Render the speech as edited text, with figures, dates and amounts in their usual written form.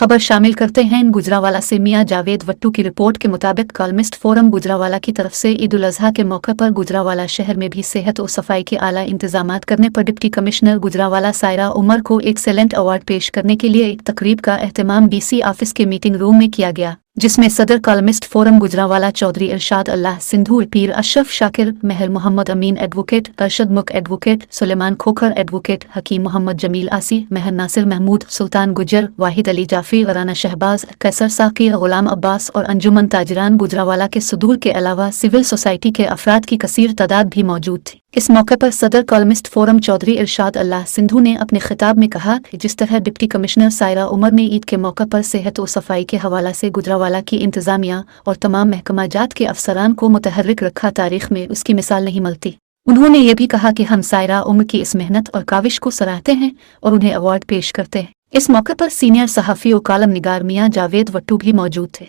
खबर शामिल करते हैं गुजरांवाला से। मियां जावेद वट्टू की रिपोर्ट के मुताबिक कॉलमिस्ट फोरम गुजरांवाला की तरफ से ईद उल अजहा के मौके पर गुजरांवाला शहर में भी सेहत और सफाई के आला इंतजामात करने पर डिप्टी कमिश्नर गुजरांवाला सायरा उमर को एक्सेलेंट अवार्ड पेश करने के लिए एक तकरीब का एहतमाम BC ऑफिस के मीटिंग रूम में किया गया, जिसमें सदर कॉलमिस्ट फोरम गुजरांवाला चौधरी इरशाद अल्लाह सिंधु, पीर अशरफ शाकिर, महर मोहम्मद अमीन एडवोकेट, अरशद मुक एडवोकेट, सुलेमान खोखर एडवोकेट, हकीम मोहम्मद जमील आसी, महर नासिर महमूद, सुल्तान गुजर, वाहिद अली जाफी, राना शहबाज, कैसर साकी, गुलाम अब्बास और अंजुमन ताजरान गुजरांवाला के सदूर के अलावा सिविल सोसाइटी के अफराद की कसीर तादाद भी मौजूद थी। इस मौके पर सदर कॉलमिस्ट फोरम चौधरी इरशाद अल्लाह सिंधु ने अपने खिताब में कहा कि जिस तरह डिप्टी कमिश्नर सायरा उमर ने ईद के मौके पर सेहत और सफाई के हवाला से गुजरांवाला की इंतजामिया और तमाम महकमाजात के अफसरान को मुतहर्रिक रखा, तारीख में उसकी मिसाल नहीं मिलती। उन्होंने ये भी कहा कि हम सायरा उमर की इस मेहनत और काविश को सराहते हैं और उन्हें अवार्ड पेश करते हैं। इस मौके पर सीनियर सहाफ़ी और कॉलम निगार मियां जावेद वट्टू भी मौजूद थे।